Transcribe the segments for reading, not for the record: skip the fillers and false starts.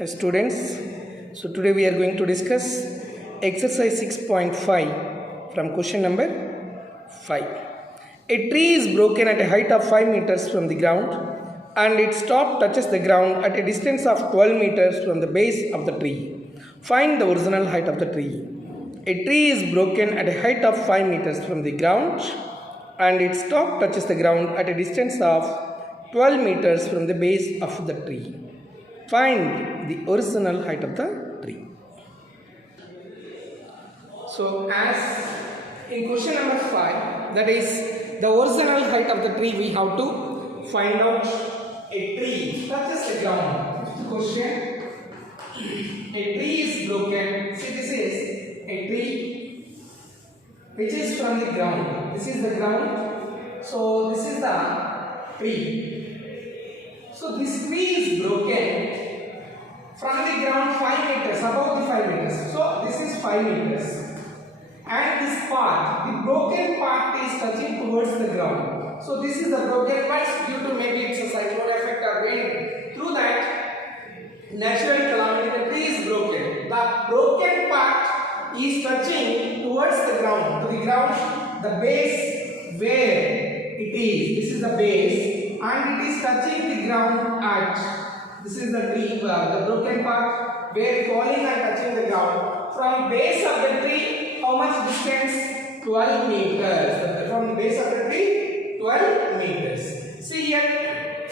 Hi students, so today we are going to discuss exercise 6.5 from question number 5. A tree is broken at a height of 5 meters from the ground and its top touches the ground at a distance of 12 meters from the base of the tree. Find the original height of the tree. A tree is broken at a height of 5 meters from the ground and its top touches the ground at a distance of 12 meters from the base of the tree. Find the original height of the tree. So as in question number 5, that is the original height of the tree, we have to find out. A tree touches the ground. Question: a tree is broken. See, this is a tree which is from the ground. This is the ground. So this is the tree. So this tree is broken from the ground 5 meters, above the 5 meters. So this is 5 meters. And this part, the broken part is touching towards the ground. So this is the broken part due to maybe it's a cyclone effect or wind. Through that natural calamity, the tree is broken. The broken part is touching towards the ground. To the ground, the base where it is. This is the base. And it is touching the ground at, this is the tree, the broken part where falling and touching the ground. From base of the tree, how much distance? 12 meters. From the base of the tree, 12 meters. See here.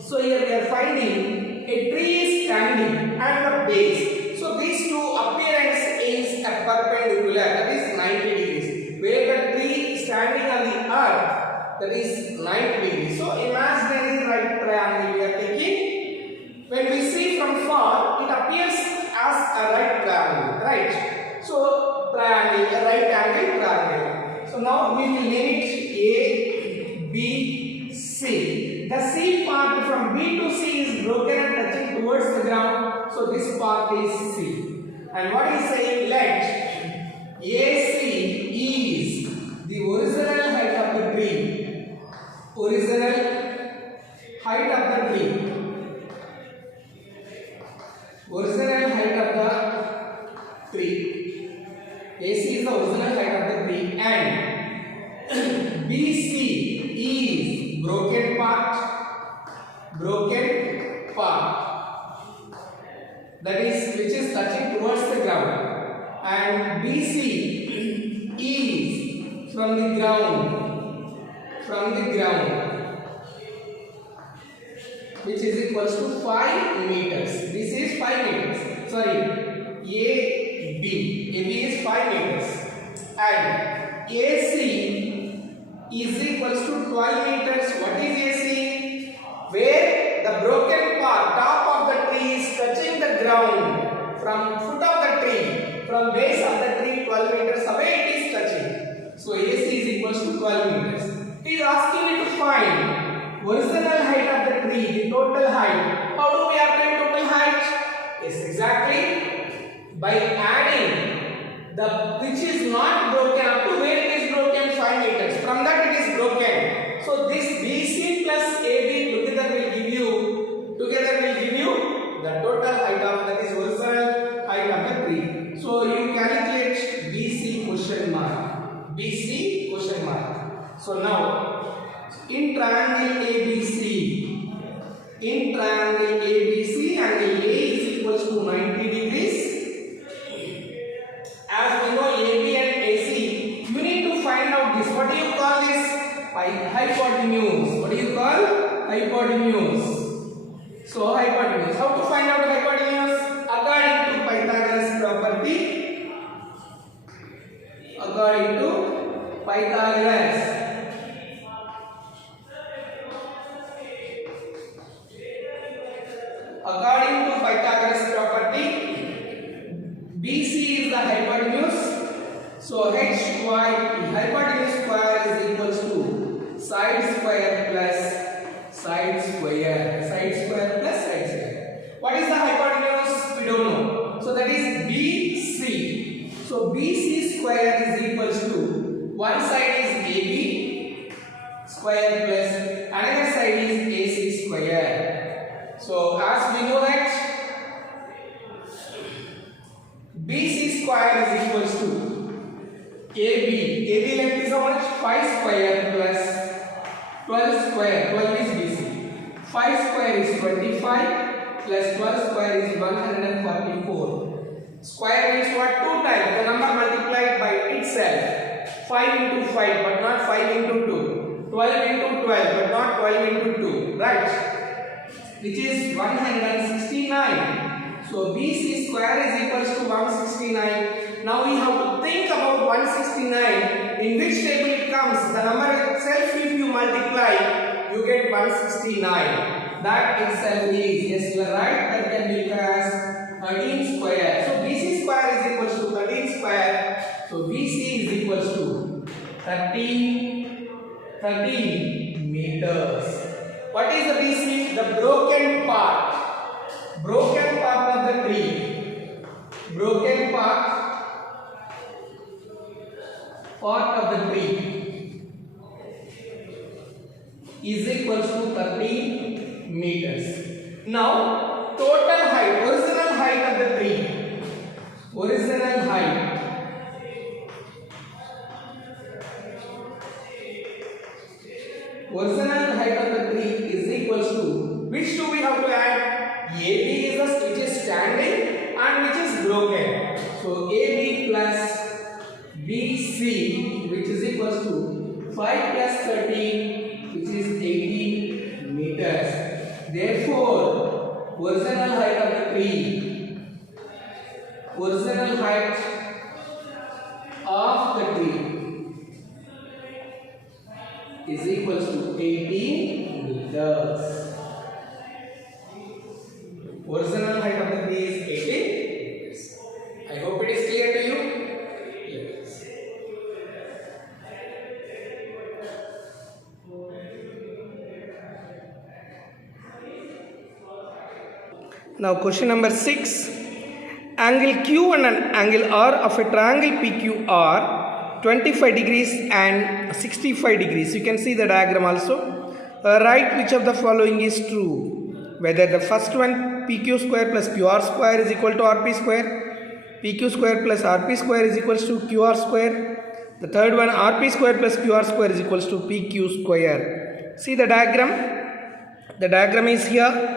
So here we are finding a tree is standing at the base. So these two appearance is a perpendicular, that is 90 degrees. Where the tree is standing on the earth, that is 90 degrees. So imaginary right triangle we are taking. When we see from far, it appears as a right triangle, right? So triangle, a right angle triangle. So now we will name it A, B, C. The C part from B to C is broken and touching towards the ground. So this part is C. And what is saying? Let AC is the original height of the tree. Original height of the tree. Original height of the tree. AC is the original height of the tree, and BC is broken part. Broken part. That is which is touching towards the ground, and BC is from the ground. From the ground, which is equals to 5 meters. This is 5 meters. Sorry, AB. AB is 5 meters. And AC is equals to 12 meters. What is AC? Where the broken part, top of the tree is touching the ground. From foot of the tree, from base of the tree, 12 meters away it is touching. So AC is equals to 12 meters. He is asking me to find original height of the tree, the total height. How do we obtain total height? Yes, exactly by adding the which is not broken up to where it is broken 5 meters. From that it is broken. So this BC plus AB together will give you the total height of, that is original height of the tree. So you calculate BC question mark. BC question mark. So now, in triangle ABC, angle A is equals to 90 degrees. As we know, AB and AC, you need to find out this. What do you call this? By hypotenuse. What do you call? Hypotenuse. So hypotenuse. How to find out hypotenuse? According to Pythagoras property. According to Pythagoras. According to Pythagoras property, BC is the hypotenuse. So hypotenuse square is equals to side square plus side square. Side square plus side square. What is the hypotenuse? We don't know. So that is BC. So BC square is equals to, one side is AB square plus another side is AC square. So as we know that square is equals to AB. AB length is how much? 5 square plus 12 square. 12 is BC. 5 square is 25 plus 12 square is 144. Square means what? 2 times the number multiplied by itself. 5 into 5 but not 5 into 2. 12 into 12 but not 12 into 2. Right? Which is 169. So BC square is equals to 169. Now we have to think about 169. In which table it comes? The number itself, if you multiply, you get 169. That itself is, yes, you are right, that can be as 13 square. So BC square is equals to 13 square. So BC is equals to 13 meters. What is the BC? The broken part. Broken part of the tree. Broken part of the tree is equals to 13 meters. Now, total height, original height of the tree. Original height. Original height of the tree is equals to, which two we have to add? AB is the which is standing and which is broken. So AB plus BC, which is equals to 5 plus 13, which is 18 meters. Therefore, original height of the tree, original height of the tree is equals to 18 meters. Original height of the tree is 18 meters. I hope it is clear to you. Yes. Now question number 6. Angle Q and an angle R of a triangle PQ are 25 degrees and 65 degrees. You can see the diagram also. Write which of the following is true. Whether the first one PQ square plus QR square is equal to RP square. PQ square plus RP square is equals to QR square. The third one RP square plus QR square is equals to PQ square. See the diagram. The diagram is here.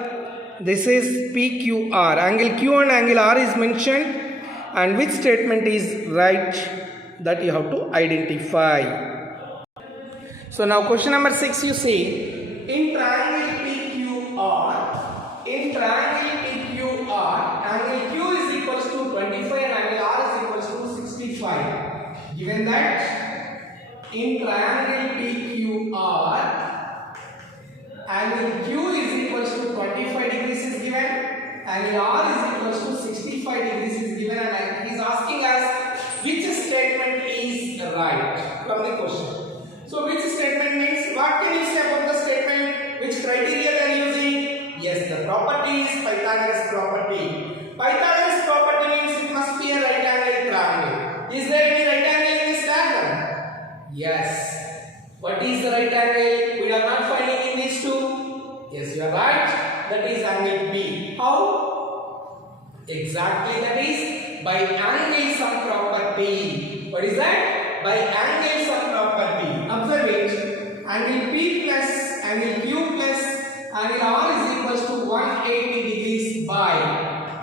This is PQR. Angle Q and angle R is mentioned, and which statement is right, that you have to identify. So now question number 6, you see, in triangle PQR, angle Q is equals to 25 and angle R is equals to 65. Given that in triangle PQR, angle Q is equals to 25 degrees is given, angle R is equals to 65 degrees is given, and he is asking us which statement is right from the question. So which statement means, what can you say about the statement? Which criteria they are using? Yes, the property is Pythagoras property. Pythagoras property means it must be a right angle triangle. Is there any right angle in this diagram? Yes. What is the right angle? We are not finding in these two. Yes, you are right. That is angle B. How? Exactly, that is by angle sum property. What is that? By angle sum property. Observe it. Angle P plus angle Q plus angle R is equals to 180 degrees by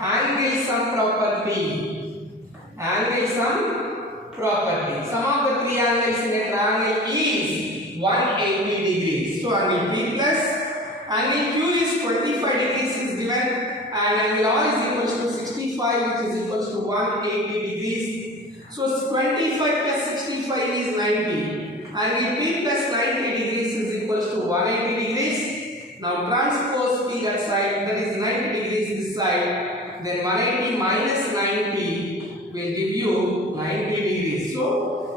angle sum property. Angle sum property. Sum of the three angles in a triangle is 180 degrees. So angle P plus angle Q is 25 degrees is given, and angle R is equals to 65, which is equals to 180 degrees. So 25 plus 65 is 90. Angle P plus 90 degrees is equals to 180 degrees. Now transpose P that side, that is 90 degrees this side. Then 180 minus 90 will give you 90 degrees. So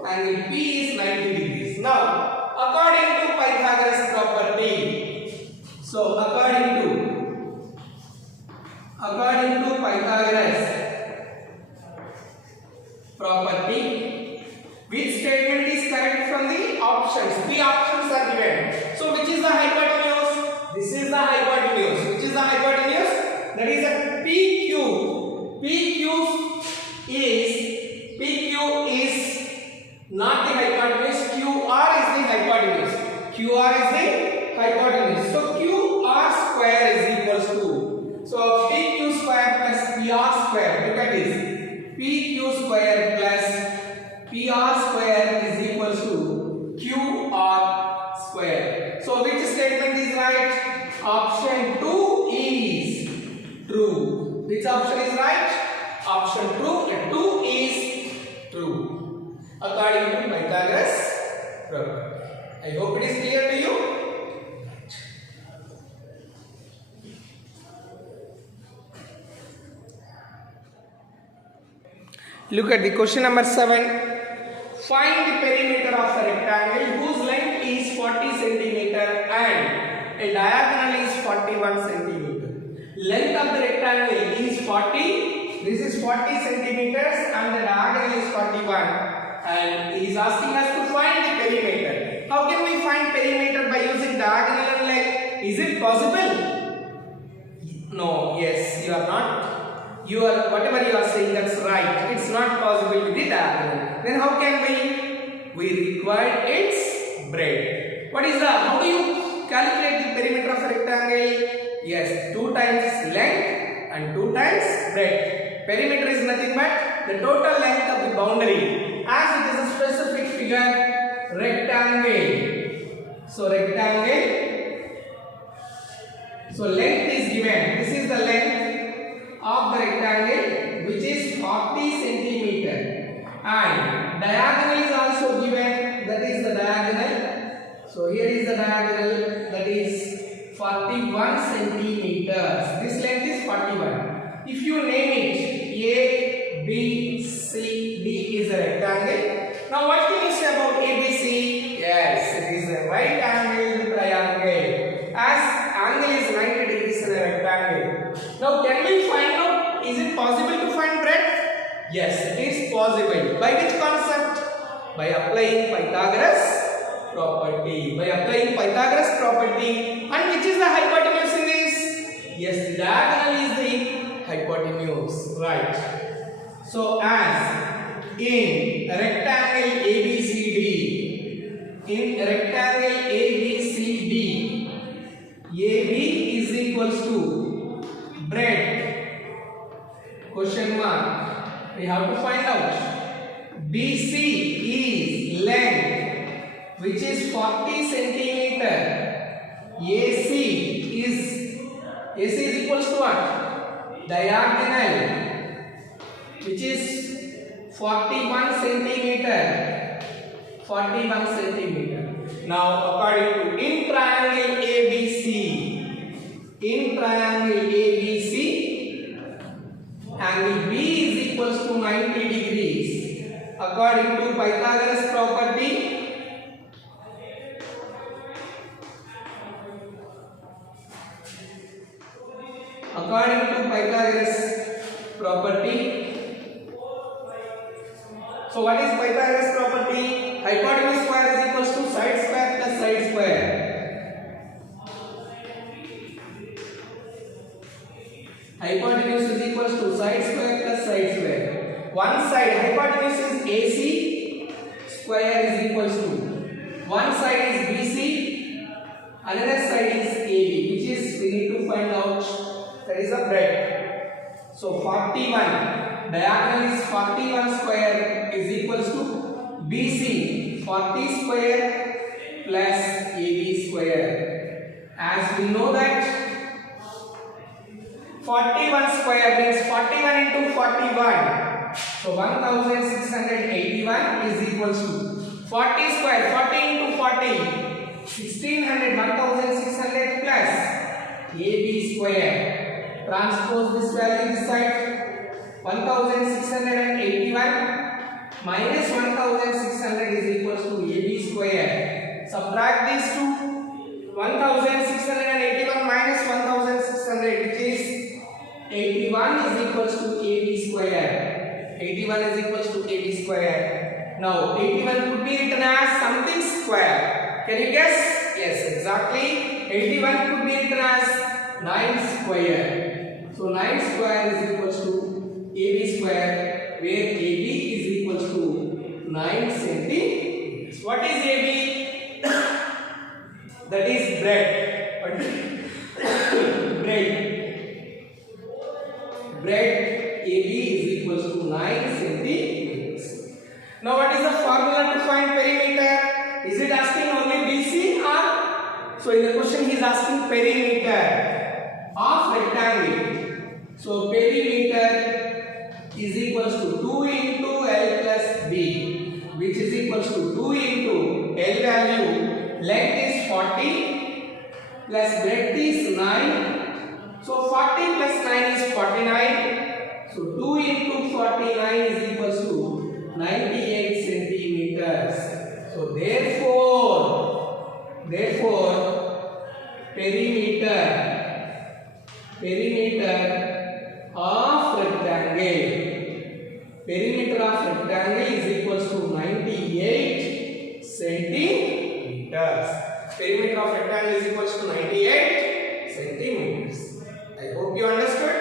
angle P is 90 degrees. Now according to Pythagoras property, so according to Pythagoras property, which statement is correct from the options? Three options are given. So which is the hypotenuse? This is the hypotenuse. Which is the hypotenuse? That is a PQ. PQ is QR is the hypotenuse. So QR square is equals to, so PQ square plus PR square, look at this, PQ square plus PR square is equals to QR square. So which statement is right? Option 2 is true. Which option is right? Option 2 is true according to Pythagoras property. I hope it is clear to you. Look at the question number 7. Find the perimeter of the rectangle whose length is 40 centimeter and a diagonal is 41 centimeter. Length of the rectangle is 40. This is 40 centimeters and the diagonal is 41. And he is asking us to find the perimeter. How can we find perimeter by using diagonal and length? Is it possible? No. Yes, you are not. Whatever you are saying, that's right. It's not possible with the diagonal. Then how can we? We require its breadth. How do you calculate the perimeter of a rectangle? Yes, 2 times length and 2 times breadth. Perimeter is nothing but the total length of the boundary. As it is a specific figure, rectangle. So rectangle. So length is given. This is the length of the rectangle, which is 40 centimeter, and diagonal is also given, that is the diagonal. So here is the diagonal, that is 41 centimeters. This length is 41. If you name it A, B, C, D is a rectangle. Now what can you say about ABC? Yes, it is a right angle triangle. As angle is 90 degrees in a rectangle. Now can we find out, is it possible to find breadth? Yes, it is possible. By which concept? By applying Pythagoras property. By applying Pythagoras property. And which is the hypotenuse in this? Yes, the diagonal is the hypotenuse. Right. So as in rectangle ABCD, AB is equals to breadth, question mark, we have to find out. BC is length, which is 40 centimeter. AC is equals to what? Diagonal, which is 41 centimeter. 41 centimeter. Now according to in triangle ABC, angle B is equals to 90 degrees. According to Pythagoras property, so what is Pythagoras property? Hypotenuse square is equals to side square plus side square. Hypotenuse is equals to side square plus side square. One side, hypotenuse is AC, square is equals to, one side is BC, another side is AB, which is we need to find out, that is the breadth. So 41, diagonal is 41 square is equals to BC, 40 square plus AB square. As we know that 41 square means 41 into 41. So 1681 is equals to 40 square, 40 into 40, 1600, 1600 plus AB square. Transpose this value this side. 1681 minus 1600 is equals to AB square. Subtract these two. 1681 minus 1600, which is 81 is equals to AB square. 81 is equals to AB square. Now 81 could be written as something square. Can you guess? Yes, exactly. 81 could be written as 9 square. So 9 square is equals to AB square, where AB is equals to 9 centimeters. What is AB? breadth AB is equals to 9 centimeters. Now what is the formula to find perimeter? Is it asking only BC or? So in the question he is asking perimeter of rectangle. So perimeter is equals to 2 into L plus B, which is equals to 2 into L value. Length is 40 plus breadth is 9. So 40 plus 9 is 49. So 2 into 49 is equals to 98 centimeters. So therefore perimeter of rectangle is equals to 98 centimeters. Perimeter of rectangle is equals to 98 centimeters. I hope you understood.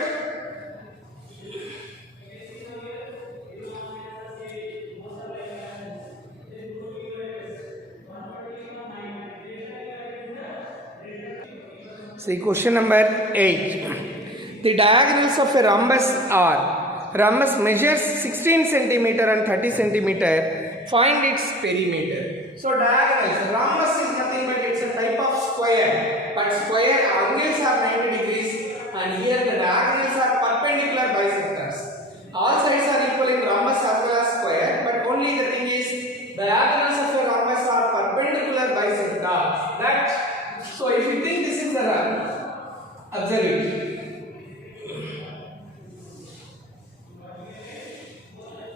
See question number 8. The diagonals of a rhombus are: rhombus measures 16 centimeter and 30 centimeter. Find its perimeter. So diagonals, rhombus is nothing but it's a type of square, but square angles are 90 degrees, and here the diagonals are perpendicular bisectors. All sides are equal in rhombus as well as square, but only the thing is diagonals of a rhombus are perpendicular bisectors. That so if you think this is the observe it.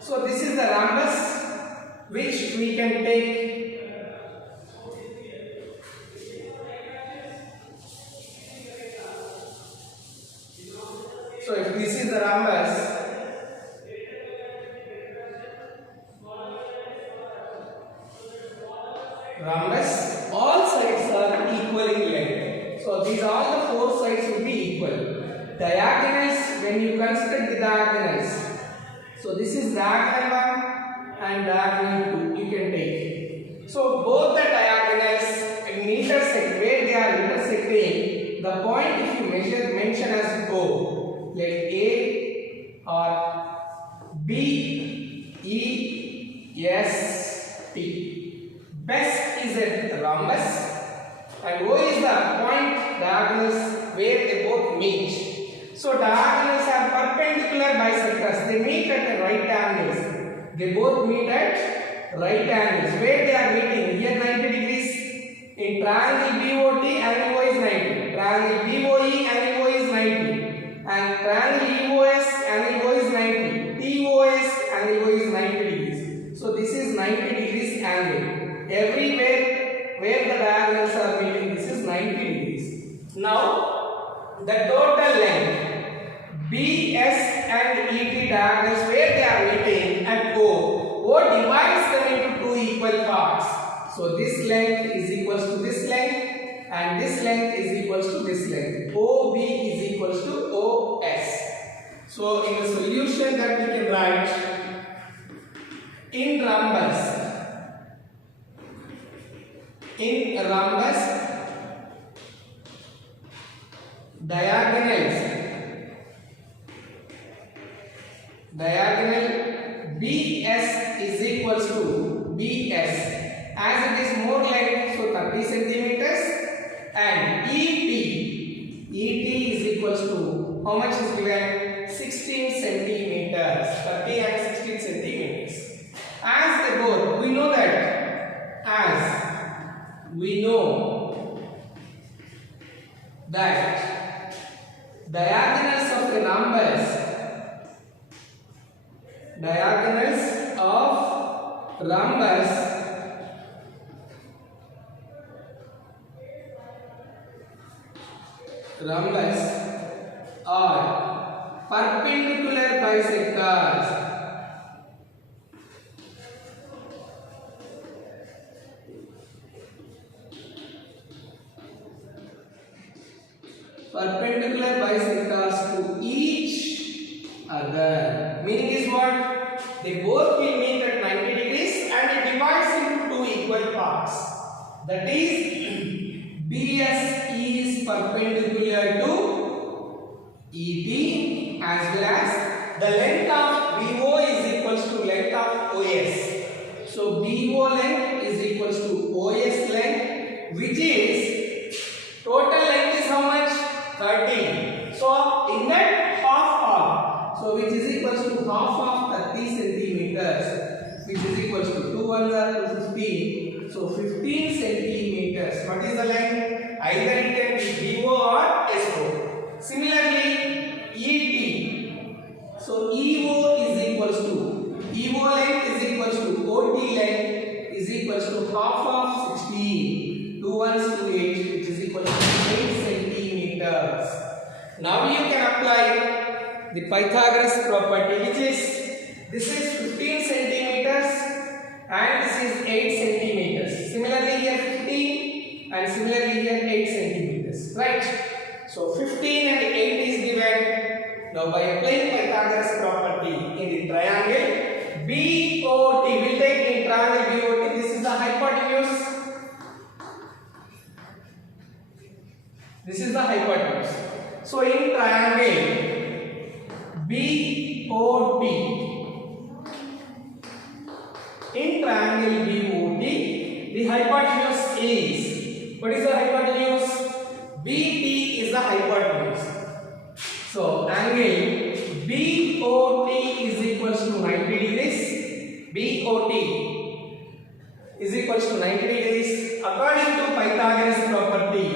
So this is the rhombus which we can take so if this is the rhombus, all sides are equal in length. So these all the four sides will be equal. Diagonals, when you construct the diagonals, so this is diagonal 1 and diagonal 2 you can take. So both the diagonals intersect. Where they are intersecting, the point if you mention as O, like A or B, E, S, T. Best is a rhombus, and O is the point diagonals where they both meet. So diagonals are perpendicular bisectors. They meet at right angles. They both meet at right angles. Where they are meeting? Here 90 degrees. In triangle BOT, angle O is 90. Triangle BOE, angle O is 90. And triangle EOS, angle O is 90. TOS, angle O is 90 degrees. So this is 90 degrees angle. Everywhere where the diagonals are meeting, this is 90 degrees. Now, the total length BS and ET diagonals where they are meeting at O divides them into two equal parts. So this length is equals to this length and this length is equals to this length. OB is equals to OS. So in the solution that we can write, in rhombus diagonal BS is equals to BS, as it is more length, so 30 centimeters, and ET is equals to how much is given? 16 centimeters. 30 and 16 centimeters. As they both, we know that diagonals of the rhombus are perpendicular bisectors. Perpendicular bisectors to each other. Meaning is what? They both will meet at 90 degrees and it divides into two equal parts. That is, BS is perpendicular to ET as well as 2 ones are 215. So 15 centimeters. What is the length? Either it can be BO or SO. Similarly, ET. So EO is equals to EO length is equals to OT length is equals to half of 16. 2 ones to 8, which is equal to 8 centimeters. Now you can apply the Pythagoras property, which is this is 15 centimeters and this is 8 centimeters. Similarly here 15 and similarly here 8 centimeters. Right? So 15 and 8 is given. Now by applying Pythagoras property in the triangle BOT, we will take in triangle BOT, this is the hypotenuse. This is the hypotenuse. So in triangle BOT, in triangle BOT, the hypotenuse is, what is the hypotenuse? BT is the hypotenuse. So angle BOT is equals to 90 degrees. BOT is equals to 90 degrees according to Pythagoras property.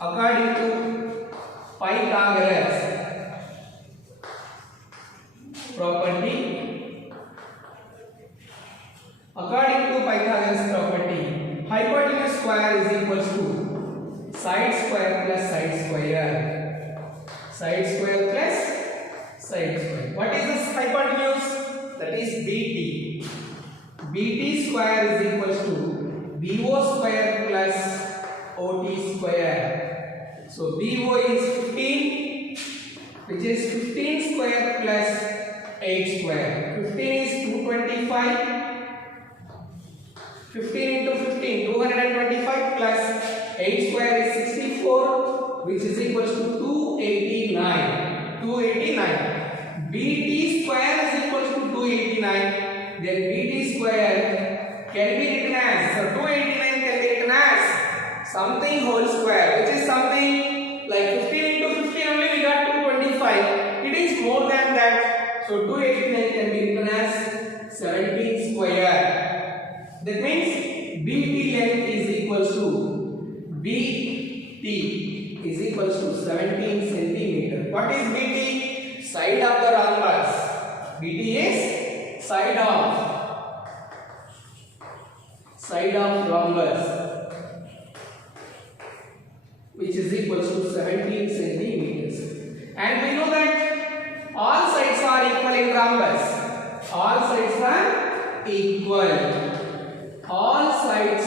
According to Pythagoras property, hypotenuse square is equals to side square plus side square. Side square plus side square. What is this hypotenuse? That is BT. BT square is equals to BO square plus OT square. So BO is 15, which is 15 square plus 8 square. 15 is 225. 15 into 15, 225 plus 8 square is 64, which is equals to 289. 289. BT square is equals to 289. Then BT square can be written as, so 289 can be written as something whole square, which is something like 15 into 15 only we got 225. It is more than that. So 289 can be written as 17 square. That means BT length is equals to BT is equals to 17 centimeter. What is BT? Side of the rhombus. BT is side of rhombus, which is equals to 17 centimeters. And we know that all sides are equal in rhombus. All sides are equal. All sides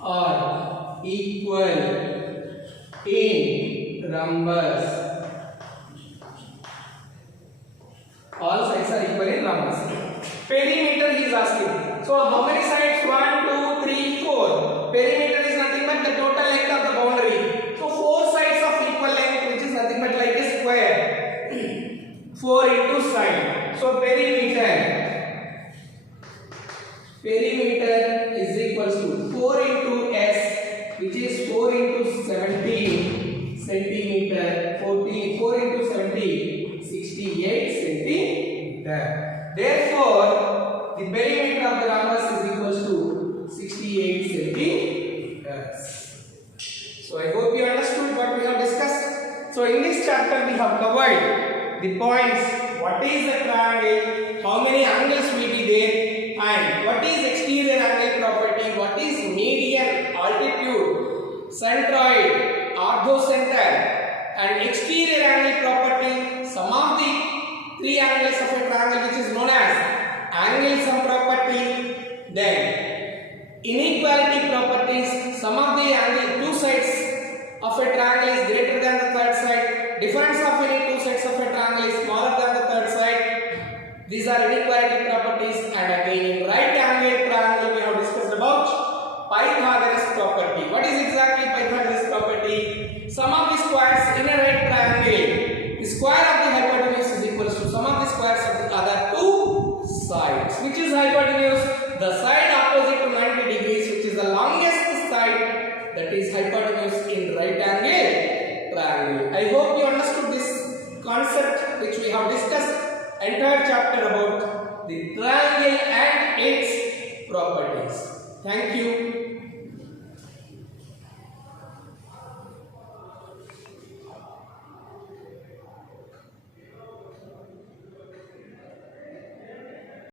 are equal in rhombus. All sides are equal in rhombus. Perimeter he is asking. So how many sides? 1, 2, 3, 4. Perimeter is nothing but the total length of the boundary. So 4 sides of equal length, which is nothing but like a square. 4 into side. So perimeter is equals to 4 into S, which is 4 into 17 centimeter. 4 into 17, 68 centimeter. Therefore, the perimeter of the rhombus is equals to 68 centimeters. So I hope you understood what we have discussed. So in this chapter we have covered the points. What is the triangle? How many angles will be there? And what is exterior angle property? What is median, altitude, centroid, orthocenter, and exterior angle property? Some of the 3 angles of a triangle, which is known as angle sum property. Then inequality properties. Some of the angle, 2 sides of a triangle is greater than the third side. Difference of any 2 sides of a triangle is smaller than the third side. These are inequality properties. And again in right angle triangle we have discussed about Pythagoras property. What is exactly Pythagoras property? Sum of the squares in a right triangle, the square of the hypotenuse is equals to sum of the squares of the other 2 sides. Which is hypotenuse? The side opposite to 90 degrees, which is the longest side, that is hypotenuse in right angle triangle. I hope you understood this concept which we have discussed entire chapter about the triangle and its properties. Thank you.